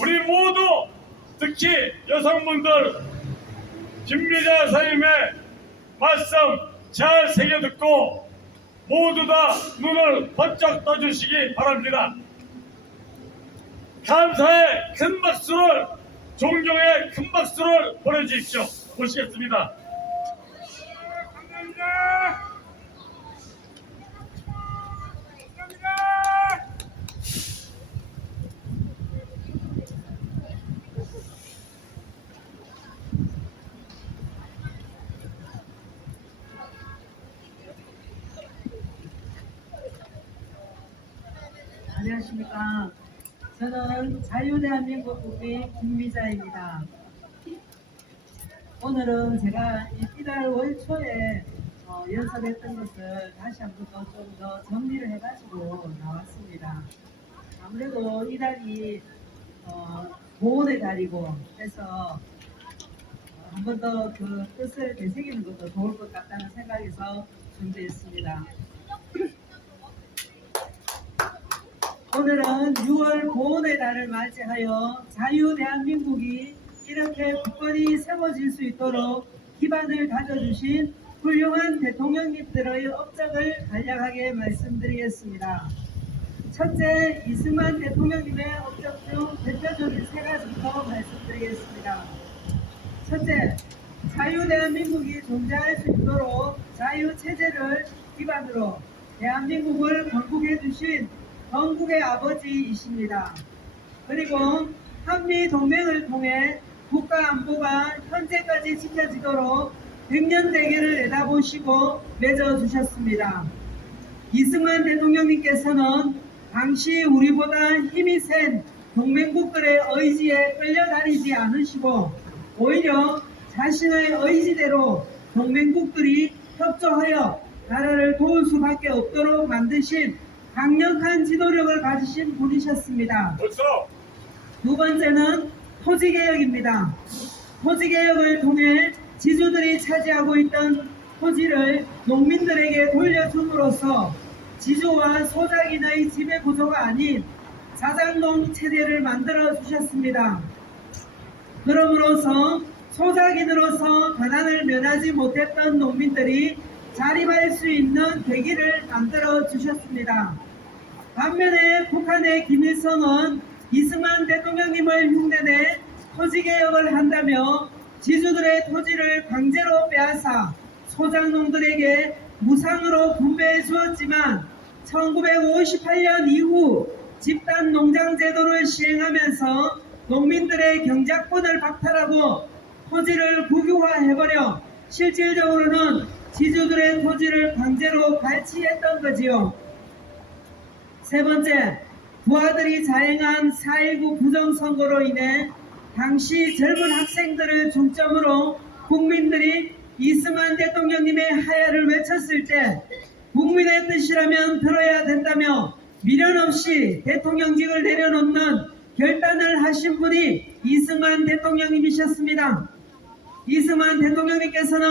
우리 모두 특히 여성분들 김미자 선생님의 말씀 잘 새겨듣고 모두 다 눈을 번쩍 떠주시기 바랍니다. 감사의 큰 박수를, 존경의 큰 박수를 보내주십시오. 모시겠습니다. 감사합니다. 안녕하십니까. 저는 자유대한민국 국민 김미자입니다. 오늘은 제가 이달 월 초에 연설했던 것을 다시 한번 좀 더 정리를 해가지고 나왔습니다. 아무래도 이달이 보온의 달이고 해서 한 번 더 그 뜻을 되새기는 것도 좋을 것 같다는 생각에서 준비했습니다. 오늘은 6월 보온의 달을 맞이하여 자유대한민국이 이렇게 굳건히 세워질 수 있도록 기반을 다져주신 훌륭한 대통령님들의 업적을 간략하게 말씀드리겠습니다. 첫째, 이승만 대통령님의 업적 중 대표적인 세 가지부터 말씀드리겠습니다. 첫째, 자유대한민국이 존재할 수 있도록 자유체제를 기반으로 대한민국을 건국해 주신 건국의 아버지이십니다. 그리고 한미동맹을 통해 국가안보가 현재까지 지켜지도록 100년 대계를 내다보시고 맺어주셨습니다. 이승만 대통령님께서는 당시 우리보다 힘이 센 동맹국들의 의지에 끌려다니지 않으시고 오히려 자신의 의지대로 동맹국들이 협조하여 나라를 도울 수밖에 없도록 만드신 강력한 지도력을 가지신 분이셨습니다. 두 번째는 토지개혁입니다. 토지개혁을 통해 지주들이 차지하고 있던 토지를 농민들에게 돌려줌으로써 지주와 소작인의 지배구조가 아닌 자장농 체제를 만들어 주셨습니다. 그럼으로써 소작인으로서 가난을 면하지 못했던 농민들이 자립할 수 있는 계기를 만들어 주셨습니다. 반면에 북한의 김일성은 이승만 대통령님을 흉내내 토지개혁을 한다며 지주들의 토지를 강제로 빼앗아 소작농들에게 무상으로 분배해 주었지만 1958년 이후 집단농장제도를 시행하면서 농민들의 경작권을 박탈하고 토지를 국유화해버려 실질적으로는 지주들의 토지를 강제로 갈취했던 거지요. 세 번째, 부하들이 자행한 4.19 부정선거로 인해 당시 젊은 학생들을 중점으로 국민들이 이승만 대통령님의 하야를 외쳤을 때 국민의 뜻이라면 들어야 된다며 미련 없이 대통령직을 내려놓는 결단을 하신 분이 이승만 대통령님이셨습니다. 이승만 대통령님께서는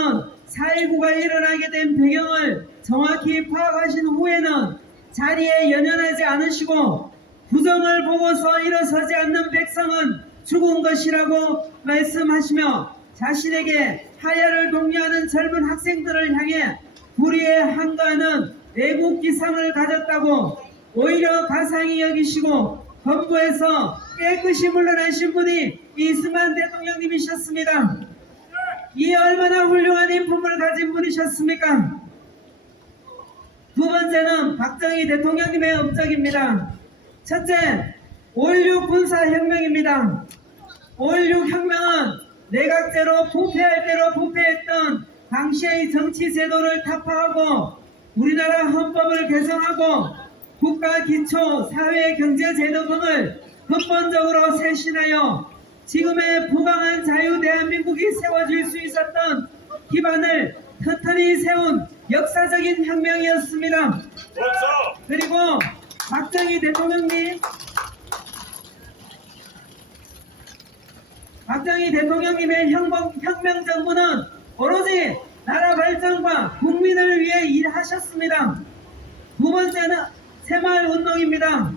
4.19가 일어나게 된 배경을 정확히 파악하신 후에는 자리에 연연하지 않으시고 부정을 보고서 일어서지 않는 백성은 죽은 것이라고 말씀하시며 자신에게 하야를 독려하는 젊은 학생들을 향해 불의에 한가하는 외국 기상을 가졌다고 오히려 가상히 여기시고 법부에서 깨끗이 물러나신 분이 이승만 대통령님이셨습니다. 이 얼마나 훌륭한 인품을 가진 분이셨습니까? 두 번째는 박정희 대통령님의 업적입니다. 첫째, 5.16 군사혁명입니다. 5.16 혁명은 내각제로 부패할 대로 부패했던 당시의 정치제도를 타파하고 우리나라 헌법을 개정하고 국가기초 사회경제제도 등을 근본적으로 쇄신하여 지금의 부강한 자유대한민국이 세워질 수 있었던 기반을 튼튼히 세운 역사적인 혁명이었습니다. 그리고 박정희 대통령님의 혁명정부는 오로지 나라 발전과 국민을 위해 일하셨습니다. 두 번째는 새마을운동입니다.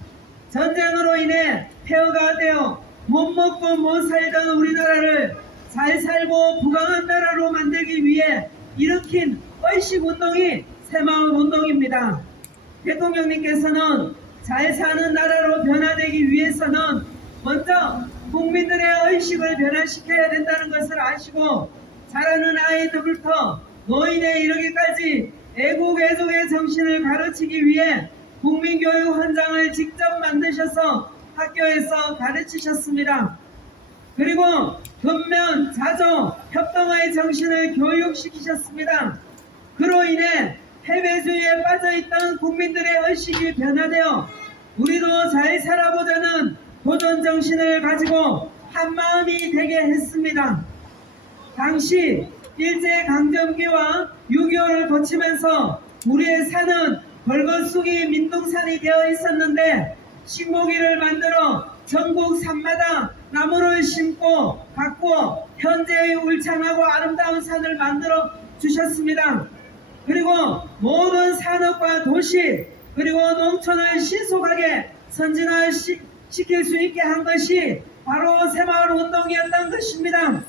전쟁으로 인해 폐허가 되어 못 먹고 못 살던 우리나라를 잘 살고 부강한 나라로 만들기 위해 일으킨 의식운동이 새마을운동입니다. 대통령님께서는 잘 사는 나라로 변화되기 위해서는 먼저 국민들의 의식을 변화시켜야 된다는 것을 아시고 자라는 아이들부터 노인에 이르기까지 애국 애족의 정신을 가르치기 위해 국민교육 헌장을 직접 만드셔서 학교에서 가르치셨습니다. 그리고 근면, 자조, 협동의 정신을 교육시키셨습니다. 그로 인해 패배주의에 빠져있던 국민들의 의식이 변화되어 우리도 잘 살아보자는 도전정신을 가지고 한마음이 되게 했습니다. 당시 일제강점기와 6.25를 거치면서 우리의 산은 벌거숭이 민둥산이 되어 있었는데 식목일을 만들어 전국 산마다 나무를 심고 가꾸어 현재의 울창하고 아름다운 산을 만들어 주셨습니다. 그리고 모든 산업과 도시 그리고 농촌을 신속하게 선진화시킬 수 있게 한 것이 바로 새마을운동이었던 것입니다.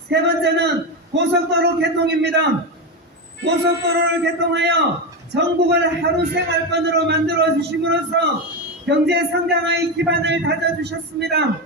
세 번째는 고속도로 개통입니다. 고속도로를 개통하여 전국을 하루 생활권으로 만들어 주심으로써 경제 성장의 기반을 다져주셨습니다.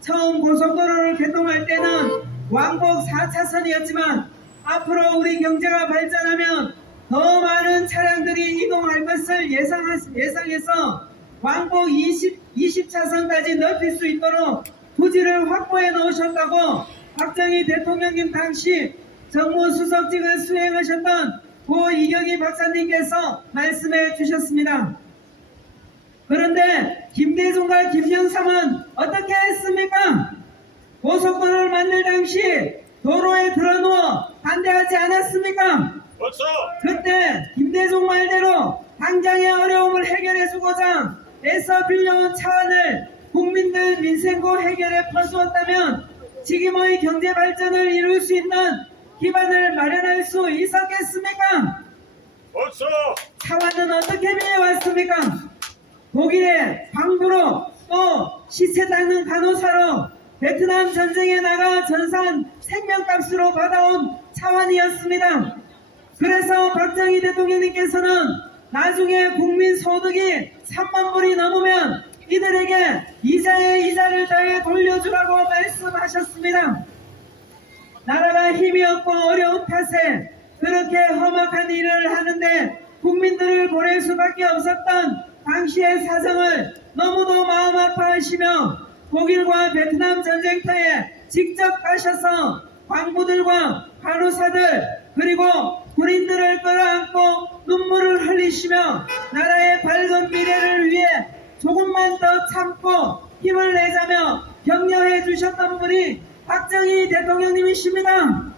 처음 고속도로를 개통할 때는 왕복 4차선이었지만 앞으로 우리 경제가 발전하면 더 많은 차량들이 이동할 것을 예상해서 왕복 20차선까지 넓힐 수 있도록 부지를 확보해 놓으셨다고 박정희 대통령님 당시 정무수석직을 수행하셨던 고 이경희 박사님께서 말씀해 주셨습니다. 그런데 김대중과 김영삼은 어떻게 했습니까? 고속도로를 만들 당시 도로에 들어누워 반대하지 않았습니까? 그렇죠. 그때 김대중 말대로 당장의 어려움을 해결해주고자 애써 빌려온 차원을 국민들 민생고 해결에 퍼주었다면 지금의 경제 발전을 이룰 수 있는 기반을 마련할 수 있었겠습니까? 그렇죠. 차원은 어떻게 빌려왔습니까? 독일의 광부로 또 시체 닦는 간호사로 베트남 전쟁에 나가 전산 생명값으로 받아온 차원이었습니다. 그래서 박정희 대통령님께서는 나중에 국민 소득이 3만 불이 넘으면 이들에게 이자에 이자를 더해 돌려주라고 말씀하셨습니다. 나라가 힘이 없고 어려운 탓에 그렇게 험악한 일을 하는데 국민들을 보낼 수밖에 없었던 당시의 사정을 너무도 마음 아파하시며 독일과 베트남 전쟁터에 직접 가셔서 광부들과 간호사들 그리고 군인들을 끌어안고 눈물을 흘리시며 나라의 밝은 미래를 위해 조금만 더 참고 힘을 내자며 격려해 주셨던 분이 박정희 대통령님이십니다.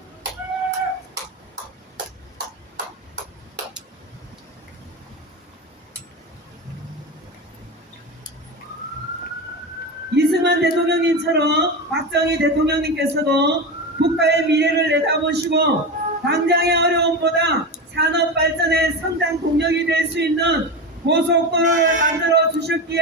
이승만 대통령님처럼 박정희 대통령님께서도 국가의 미래를 내다보시고 당장의 어려움보다 산업 발전의 성장 동력이 될 수 있는 고속도로를 만들어 주셨기에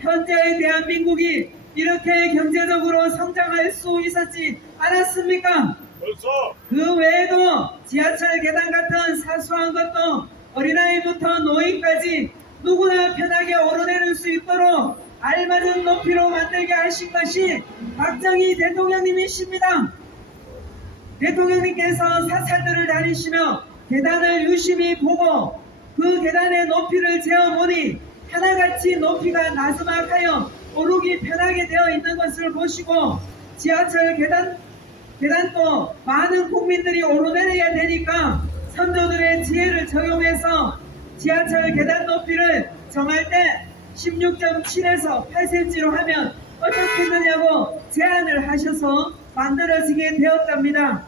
현재의 대한민국이 이렇게 경제적으로 성장할 수 있었지 않았습니까? 그렇죠. 그 외에도 지하철 계단 같은 사소한 것도 어린아이부터 노인까지 누구나 편하게 오르내릴 수 있도록 알맞은 높이로 만들게 하신 것이 박정희 대통령님이십니다. 대통령님께서 사찰들을 다니시며 계단을 유심히 보고 그 계단의 높이를 재어보니 하나같이 높이가 나스막하여 오르기 편하게 되어 있는 것을 보시고 지하철 계단도 많은 국민들이 오르내려야 되니까 선조들의 지혜를 적용해서 지하철 계단 높이를 정할 때 16.7에서 8cm로 하면 어떻겠느냐고 제안을 하셔서 만들어지게 되었답니다.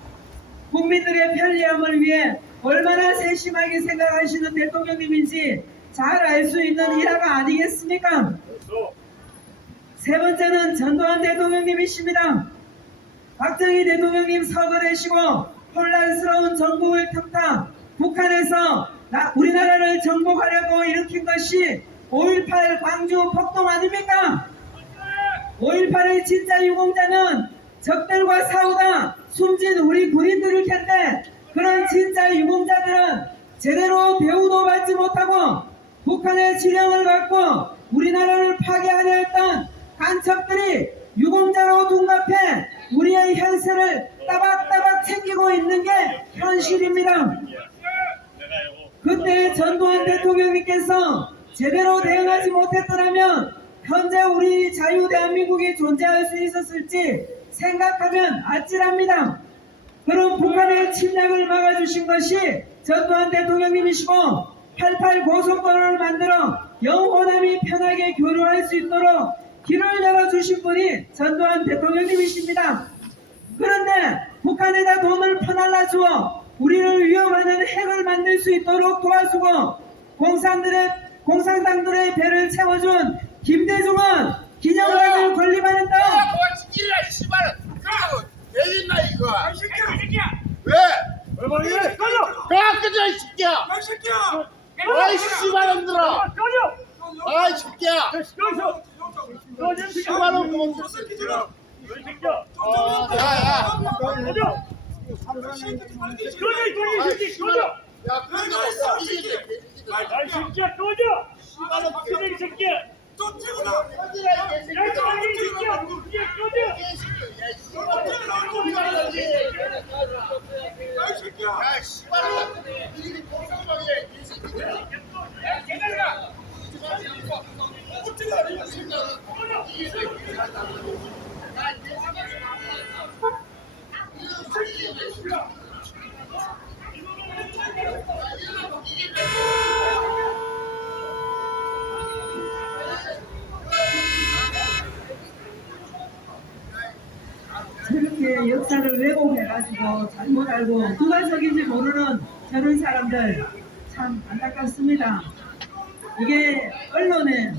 국민들의 편리함을 위해 얼마나 세심하게 생각하시는 대통령님인지 잘 알 수 있는 일화가 아니겠습니까? 그렇죠. 세 번째는 전두환 대통령님이십니다. 박정희 대통령님 서거되시고 혼란스러운 전국을 틈타 북한에서 우리나라를 정복하려고 일으킨 것이 5.18 광주 폭동 아닙니까? 진짜 유공자는 적들과 싸우다 숨진 우리 군인들일 텐데 그런 진짜 유공자들은 제대로 대우도 받지 못하고 북한의 지령을 받고 우리나라를 파괴하려 했던 간첩들이 유공자로 둔갑해 우리의 현세를 따박따박 챙기고 있는 게 현실입니다. 그때 전두환 대통령님께서 제대로 대응하지 못했더라면 현재 우리 자유 대한민국이 존재할 수 있었을지 생각하면 아찔합니다. 그럼 북한의 침략을 막아주신 것이 전두환 대통령님이시고 88 고속도로를 만들어 영호남이 편하게 교류할 수 있도록 길을 열어주신 분이 전두환 대통령님이십니다. 그런데 북한에다 돈을 퍼날라 주어 우리를 위협하는 핵을 만들 수 있도록 도와주고 공산당들의 배를 채워준 김대중은 기념락을 건립하는다. 시키라 씨발. 내린다 이거. 왜? 왜 말이야? 꺼져! 야 끄져 이 새끼야. 아이 씨발놈들아. 꺼져! 아이 새끼야. 꺼져! 꺼져! 씨발놈 놈. 이 새끼야! 야야. 꺼져! 꺼져! 이 새끼 꺼져! 야 끄져 이 새끼야. 야, 이 새끼야 꺼져! 꺼져 이 새끼야! 야, 이 새끼야! 이게 꺼져! 야 씨발놈. 이리 공상방에 이 새끼야. 저렇게 역사를 왜곡해가지고 잘못 알고 누가 적인지 모르는 저런 사람들 참 안타깝습니다. 이게 언론에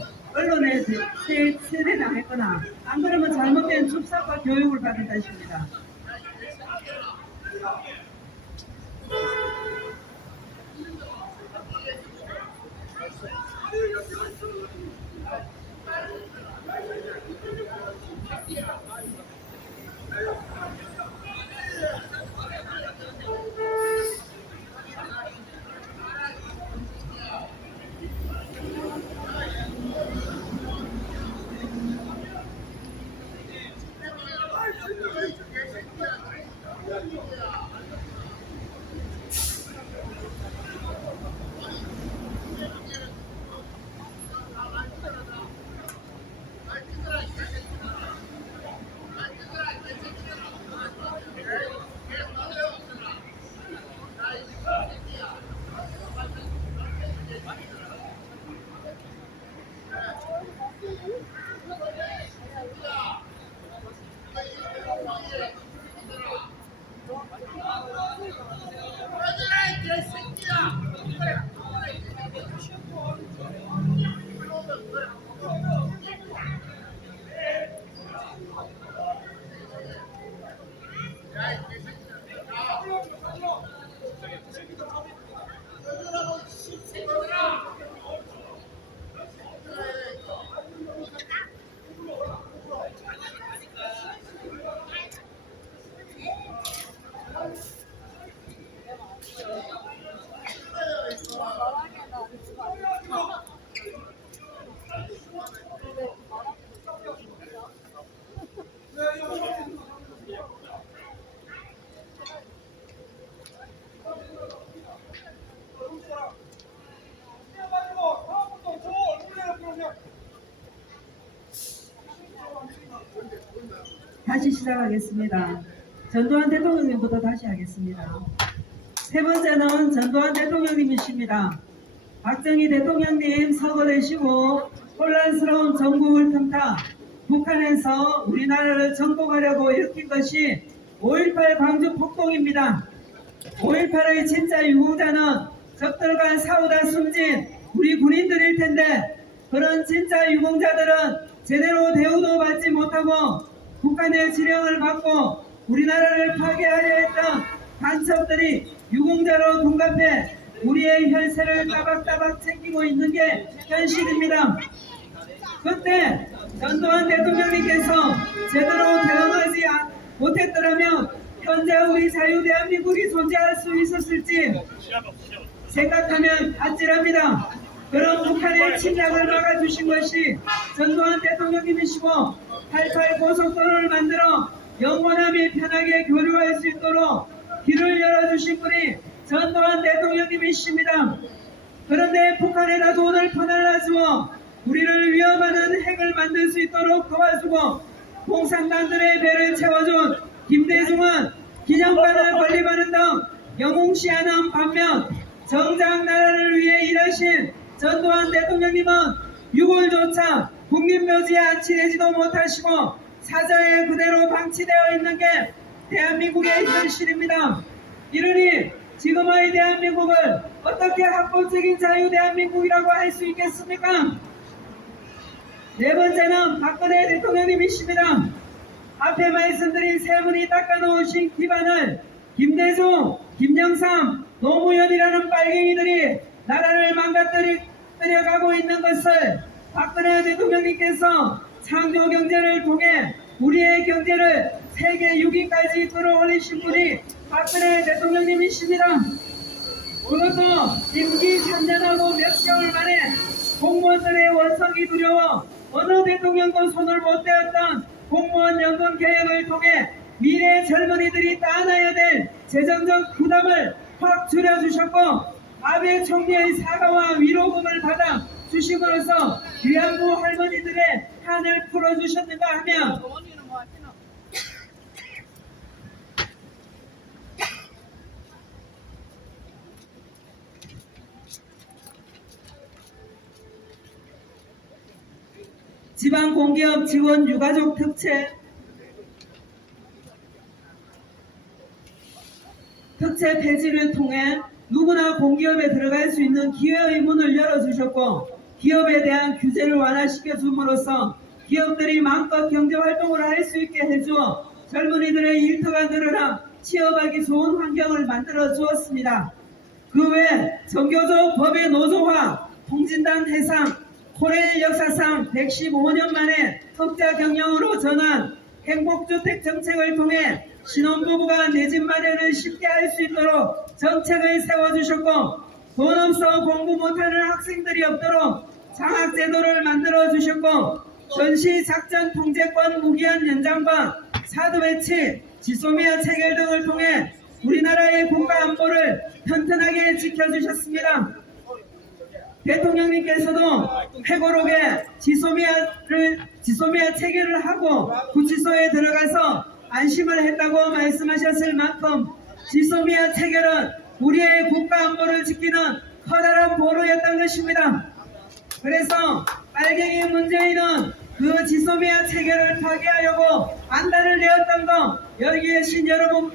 세대당했거나 안 그러면 잘못된 축사과 교육을 받은 것입니다. 다시 시작하겠습니다. 전두환 대통령님부터 다시 하겠습니다. 세 번째는 전두환 대통령님이십니다. 박정희 대통령님 서거되시고 혼란스러운 전국을 틈타 북한에서 우리나라를 정복하려고 일으킨 것이 5.18 광주 폭동입니다. 5.18의 진짜 유공자는 적들과 싸우다 숨진 우리 군인들일 텐데 그런 진짜 유공자들은 제대로 대우도 받지 못하고 북한의 지령을 받고 우리나라를 파괴하려 했던 간첩들이 유공자로 둔갑해 우리의 혈세를 따박따박 챙기고 있는 게 현실입니다. 그때 전두환 대통령님께서 제대로 대응하지 못했더라면 현재 우리 자유 대한민국이 존재할 수 있었을지 생각하면 아찔합니다. 그런 북한의 침략을 막아주신 것이 전두환 대통령님이시고 88 고속도로를 만들어 영원함이 편하게 교류할 수 있도록 길을 열어주신 분이 전두환 대통령님이십니다. 그런데 북한에다 돈을 퍼날라 주어 우리를 위협하는 핵을 만들 수 있도록 도와주고 공산당들의 배를 채워준 김대중은 기념관을 건립하는 등 영웅시하는 반면 정작 나라를 위해 일하신 전두환 대통령님은 6월조차 국민묘지에 안치되지도 못하시고 사자에 그대로 방치되어 있는 게 대한민국의 현실입니다. 이러니 지금의 대한민국을 어떻게 합법적인 자유 대한민국이라고 할 수 있겠습니까? 네 번째는 박근혜 대통령님이십니다. 앞에 말씀드린 세 분이 닦아놓으신 기반을 김대중, 김영삼, 노무현이라는 빨갱이들이 나라를 망가뜨려가고 있는 것을 박근혜 대통령님께서 창조경제를 통해 우리의 경제를 세계 6위까지 끌어올리신 분이 박근혜 대통령님이십니다. 그것도 임기 3년하고 몇 개월 만에 공무원들의 원성이 두려워 어느 대통령도 손을 못 대었던 공무원 연금 개혁을 통해 미래 젊은이들이 따놔야 될 재정적 부담을 확 줄여주셨고 아베 총리의 사과와 위로금을 받아 주심으로써 위안부 할머니들의 한을 풀어주셨는가 하면 지방공기업 지원 유가족 특채 폐지를 통해 누구나 공기업에 들어갈 수 있는 기회의 문을 열어주셨고 기업에 대한 규제를 완화시켜 줌으로써 기업들이 마음껏 경제활동을 할 수 있게 해주어 젊은이들의 일터가 늘어나 취업하기 좋은 환경을 만들어 주었습니다. 그 외 정교조 법의 노조화, 통진당 해상, 코레일 역사상 115년 만에 흑자 경영으로 전환, 행복주택 정책을 통해 신혼부부가 내 집 마련을 쉽게 할 수 있도록 정책을 세워주셨고 돈 없어 공부 못하는 학생들이 없도록 장학제도를 만들어주셨고 전시작전 통제권 무기한 연장과 사드 배치, 지소미아 체결 등을 통해 우리나라의 국가안보를 튼튼하게 지켜주셨습니다. 대통령님께서도 회고록에 지소미아 체결을 하고 구치소에 들어가서 안심을 했다고 말씀하셨을 만큼 지소미아 체결은 우리의 국가안보를 지키는 커다란 보루였던 것입니다. 그래서 빨갱이 문재인은 그 지소미아 체결을 파기하려고 안단을 내었던 거 여기 계신 여러분,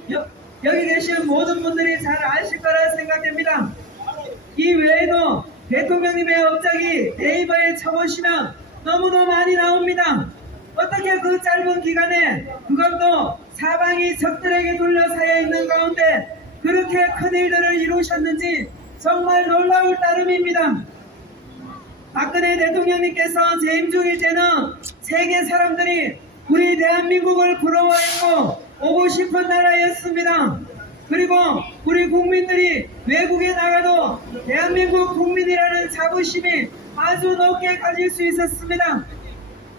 여기 계신 모든 분들이 잘 아실 거라 생각됩니다. 이 외에도 대통령님의 업적이 네이버에 쳐보시면 너무도 많이 나옵니다. 어떻게 그 짧은 기간에 그것도 사방이 적들에게 둘러싸여 있는 가운데 그렇게 큰 일들을 이루셨는지 정말 놀라울 따름입니다. 박근혜 대통령님께서 재임 중일 때는 세계 사람들이 우리 대한민국을 부러워했고 오고 싶은 나라였습니다. 그리고 우리 국민들이 외국에 나가도 대한민국 국민이라는 자부심이 아주 높게 가질 수 있었습니다.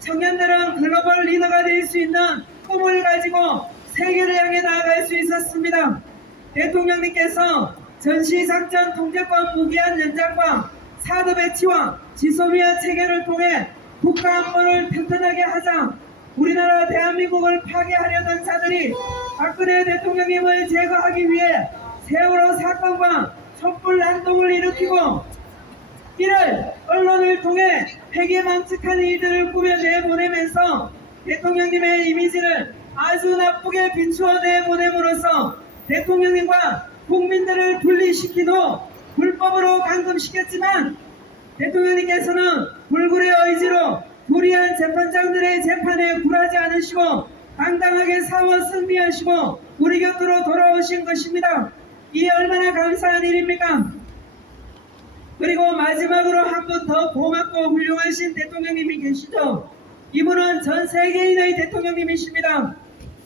청년들은 글로벌 리더가 될 수 있는 꿈을 가지고 세계를 향해 나아갈 수 있었습니다. 대통령님께서 전시작전 통제권 무기한 연장과 사드 배치와 지소미아 체결을 통해 국가안보를 튼튼하게 하자 우리나라 대한민국을 파괴하려던 자들이 박근혜 대통령님을 제거하기 위해 세월호 사건과 촛불 난동을 일으키고 이를 언론을 통해 폐기망측한 일들을 꾸며내보내면서 대통령님의 이미지를 아주 나쁘게 비추어 내보냄으로써 대통령님과 국민들을 분리시키고 불법으로 감금시켰지만 대통령님께서는 불굴의 의지로 불의한 재판장들의 재판에 굴하지 않으시고 당당하게 싸워 승리하시고 우리 곁으로 돌아오신 것입니다. 이 얼마나 감사한 일입니까? 그리고 마지막으로 한 분 더 고맙고 훌륭하신 대통령님이 계시죠. 이분은 전 세계인의 대통령님이십니다.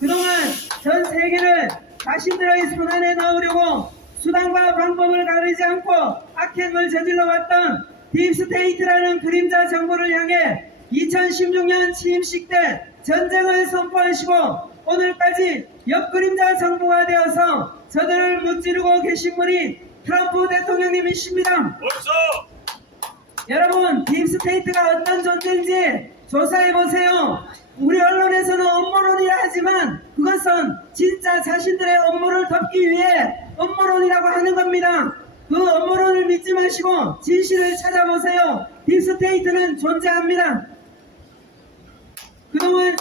그동안 전 세계를 자신들의 손안에 넣으려고 수단과 방법을 가리지 않고 악행을 저질러왔던 딥스테이트라는 그림자 정부를 향해 2016년 취임식 때 전쟁을 선포하시고 오늘까지 옆그림자 정부가 되어서 저들을 무찌르고 계신 분이 트럼프 대통령님이십니다. 벌써 여러분, 딥스테이트가 어떤 존재인지 조사해보세요. 우리 언론에서는 음모론이라 하지만 그것은 진짜 자신들의 음모를 덮기 위해 음모론이라고 하는 겁니다. 그 음모론을 믿지 마시고 진실을 찾아보세요. 딥스테이트는 존재합니다. 그동안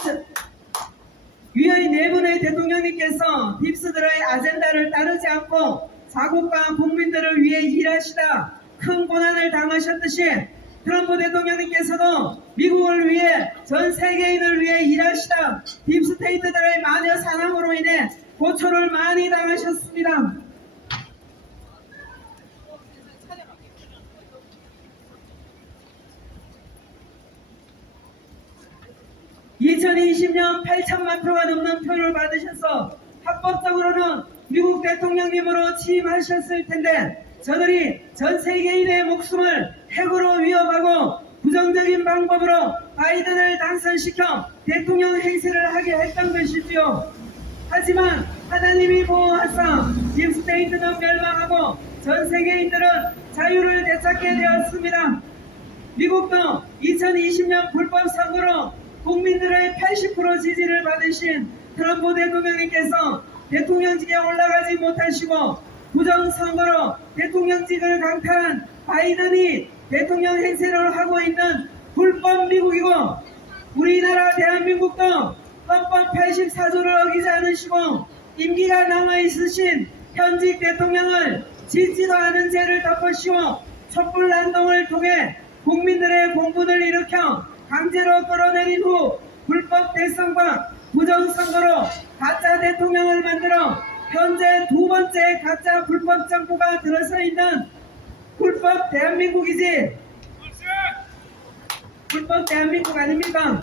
위의 네 분의 대통령님께서 딥스들의 아젠다를 따르지 않고 자국과 국민들을 위해 일하시다 큰 고난을 당하셨듯이 트럼프 대통령님께서도 미국을 위해 전 세계인을 위해 일하시다 딥스테이트들의 마녀 사랑으로 인해 고초를 많이 당하셨습니다. (2020년) 8천만 표가 넘는 표를 받으셔서 합법적으로는 미국 대통령님으로 취임하셨을 텐데 저들이 전 세계인의 목숨을 핵으로 위협하고 부정적인 방법으로 바이든을 당선시켜 대통령 행세를 하게 했던 것이지요. 하지만 하나님이 보호하사 딥스테이트는 멸망하고 전 세계인들은 자유를 되찾게 되었습니다. 미국도 2020년 불법 선거로 국민들의 80% 지지를 받으신 트럼프 대통령님께서 대통령직에 올라가지 못하시고 부정선거로 대통령직을 강탈한 바이든이 대통령 행세를 하고 있는 불법 미국이고 우리나라 대한민국도 헌법 84조를 어기지 않으시고 임기가 남아있으신 현직 대통령을 짓지도 않은 죄를 덮으시고 촛불난동을 통해 국민들의 공분을 일으켜 강제로 끌어내린 후 불법 대선과 부정선거로 가짜 대통령을 만들어 현재 두 번째 가짜 불법 정부가 들어서 있는 불법 대한민국이지 불법 대한민국 아닙니까?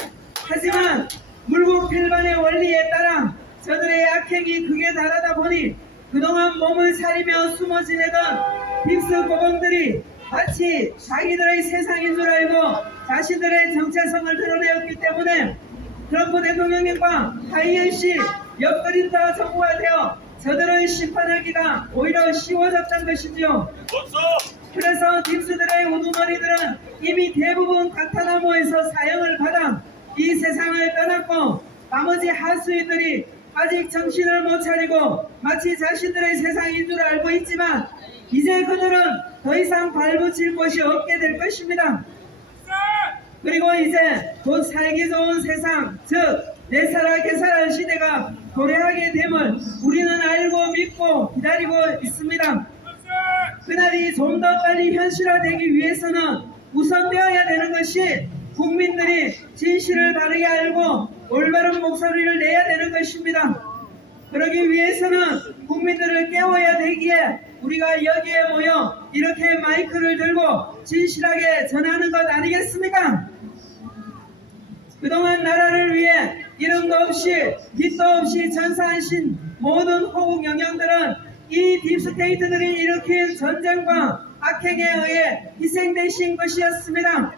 하지만 물국 필반의 원리에 따라 저들의 악행이 극에 달하다 보니 그동안 몸을 사리며 숨어 지내던 딥스 고봉들이 마치 자기들의 세상인 줄 알고 자신들의 정체성을 드러내었기 때문에 트럼프 대통령님과 하이엔시 옆그림자 정부가 되어 저들을 심판하기가 오히려 쉬워졌던 것이지요. 벌써 그래서 딥스들의 우두머리들은 이미 대부분 가타나무에서 사형을 받아 이 세상을 떠났고 나머지 하수인들이 아직 정신을 못 차리고 마치 자신들의 세상인 줄 알고 있지만 이제 그들은 더 이상 발붙일 곳이 없게 될 것입니다. 그리고 이제 곧 살기 좋은 세상, 즉 내사라 개사라 시대가 도래하게 됨을 우리는 알고 믿고 기다리고 있습니다. 그날이 좀 더 빨리 현실화되기 위해서는 우선되어야 되는 것이 국민들이 진실을 바르게 알고 올바른 목소리를 내야 되는 것입니다. 그러기 위해서는 국민들을 깨워야 되기에 우리가 여기에 모여 이렇게 마이크를 들고 진실하게 전하는 것 아니겠습니까? 그동안 나라를 위해 이름도 없이 빛도 없이 전사하신 모든 호국 영령들은 이 딥스테이트들이 일으킨 전쟁과 악행에 의해 희생되신 것이었습니다.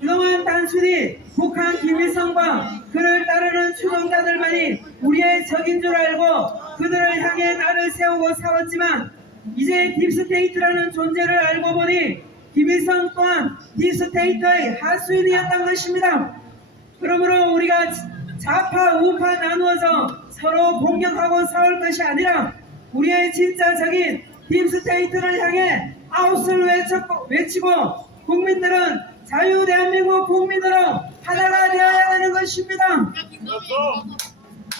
그동안 단순히 북한 김일성과 그를 따르는 추종자들만이 우리의 적인 줄 알고 그들을 향해 나를 세우고 싸웠지만 이제 딥스테이트라는 존재를 알고 보니 김일성 또한 딥스테이트의 하수인이었던 것입니다. 그러므로 우리가 좌파 우파 나누어서 서로 공격하고 싸울 것이 아니라 우리의 진짜 적인 딥스테이트를 향해 아웃을 외치고 국민들은 자유 대한민국 국민으로 하나가 되어야 하는 것입니다.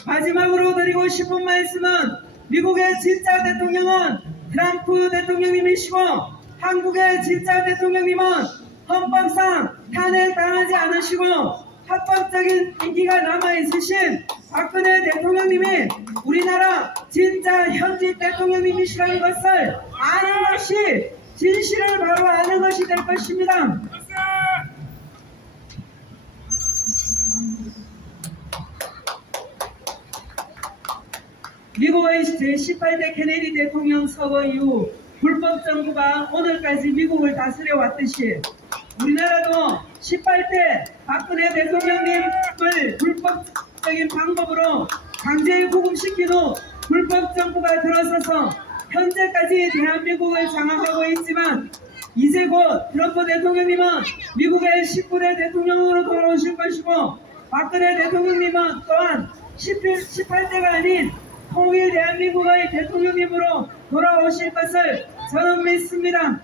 마지막으로 드리고 싶은 말씀은 미국의 진짜 대통령은 트럼프 대통령님이시고 한국의 진짜 대통령님은 헌법상 탄핵당하지 않으시고 합법적인 인기가 남아있으신 박근혜 대통령님이 우리나라 진짜 현직 대통령님이시라는 것을 아는 것이 진실을 바로 아는 것이 될 것입니다. 미국의 제18대 케네디 대통령 서거 이후 불법 정부가 오늘까지 미국을 다스려 왔듯이 우리나라도 18대 박근혜 대통령님을 불법적인 방법으로 강제 구금시킨 후 불법 정부가 들어서서 현재까지 대한민국을 장악하고 있지만 이제 곧 트럼프 대통령님은 미국의 19대 대통령으로 돌아오실 것이고 박근혜 대통령님은 또한 18대가 아닌 통일 대한민국의 대통령님으로 돌아오실 것을 저는 믿습니다.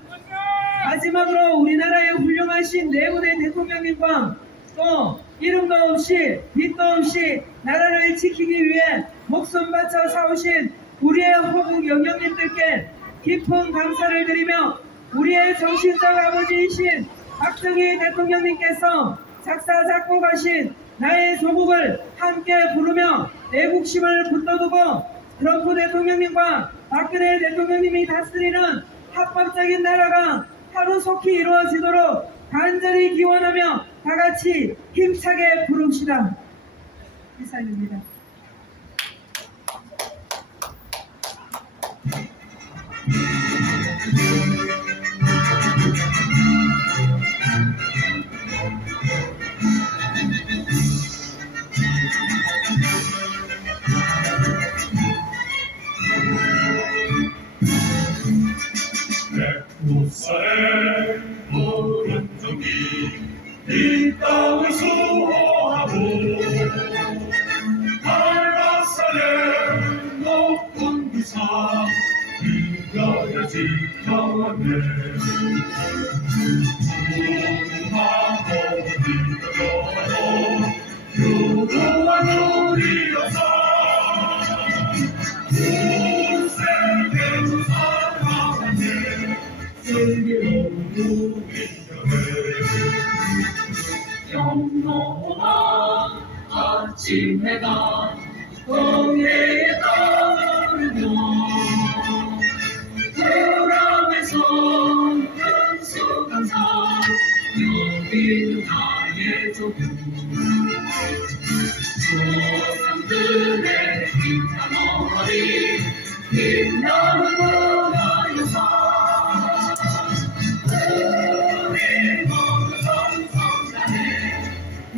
마지막으로 우리나라의 훌륭하신 내분의 대통령님과 또 이름도 없이 빛도 없이 나라를 지키기 위해 목숨 바쳐 싸우신 우리의 호국 영령님들께 깊은 감사를 드리며 우리의 정신적 아버지이신 박정희 대통령님께서 작사 작곡하신 나의 조국을 함께 부르며 애국심을 붙들고 트럼프 대통령님과 박근혜 대통령님이 다스리는 합법적인 나라가 하루속히 이루어지도록 간절히 기원하며 다같이 힘차게 부릅시다. 이상입니다. 백두산의 오른쪽이 이 땅을 수호하고 한라산의 높은 기사 이별을 지켜왔네. 무궁하고 믿어도 유구한 우리여서 온 세계를 사랑하네. 슬기로운 우리들의 영롱한 아침 해가 동해에 떠오르며 보람에서 금수강산 여기는 나의 조국 조상들의 빛나는 머리 빛나는 문화여서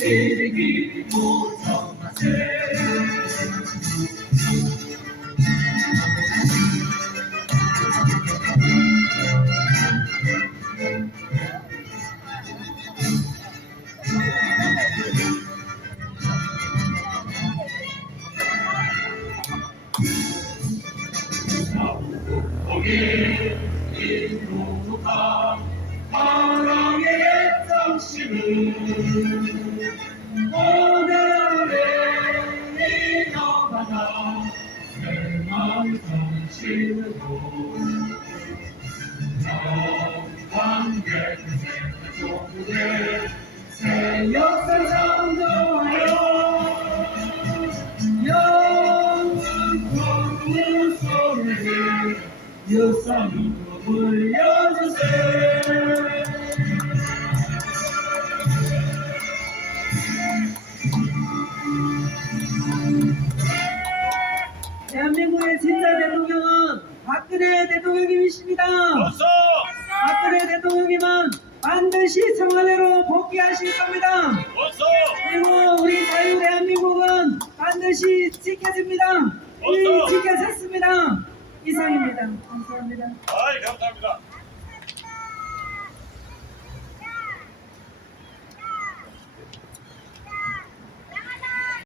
일기 모정하세. 거기 인도가 사랑의 정신을 오늘의 이어가다 내 마음 정신으로 영광의 조국의 새 역사 창조하여 영원한 우소리를 역사로 불려주세. 대한민국의 진짜 대통령은 박근혜 대통령님이십니다. 박근혜 대통령님은 반드시 청와대로 복귀하실 겁니다. 그리고 우리 자유 대한민국은 반드시 지켜집니다. 이미 지켜졌습니다. 이상입니다. 감사합니다. 감사합니다.